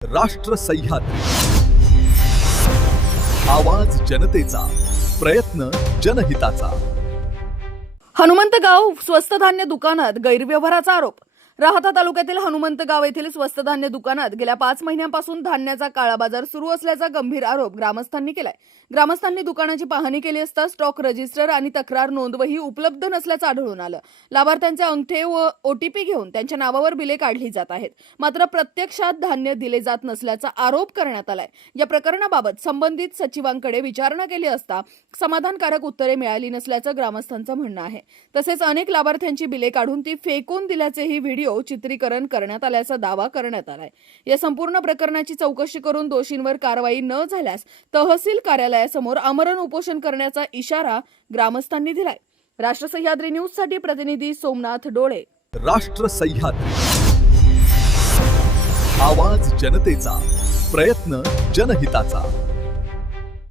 राष्ट्र सह्याद्री, आवाज जनतेचा, प्रयत्न जनहिताचा. हनुमंतगाव स्वस्त धान्य दुकानात गैरव्यवहाराचा आरोप. राहाता तालुक्यातील हनुमंतगाव येथील स्वस्त धान्य दुकानात गेल्या 5 महिन्यांपासून धान्याचा काळाबाजार सुरू असल्याचा गंभीर आरोप ग्रामस्थांनी केलाय. ग्रामस्थांनी दुकानाची पाहणी केली असता स्टॉक रजिस्टर आणि तक्रार नोंदवही उपलब्ध नसल्याचं आढळून आलं. लाभार्थ्यांचे अंगठे व ओटीपी घेऊन त्यांच्या नावावर बिले काढली जात आहेत, मात्र प्रत्यक्षात धान्य दिले जात नसल्याचा आरोप करण्यात आलाय. या प्रकरणाबाबत संबंधित सचिवांकडे विचारणा केली असता समाधानकारक उत्तरे मिळाली नसल्याचं ग्रामस्थांचं म्हणणं आहे. तसेच अनेक लाभार्थ्यांची बिले काढून ती फेकून दिल्याचेही व्हिडिओ चित्रीकरण करण्यात आल्याचा दावा करण्यात आलाय. या संपूर्ण प्रकरणाची चौकशी करून दोषींवर कारवाई न झाल्यास तहसील कार्यालयासमोर आमरण उपोषण करण्याचा इशारा ग्रामस्थांनी दिलाय. राष्ट्र सह्याद्री न्यूज साठी प्रतिनिधी सोमनाथ डोळे. राष्ट्र सह्याद्री, आवाज जनतेचा, प्रयत्न जनहिताचा.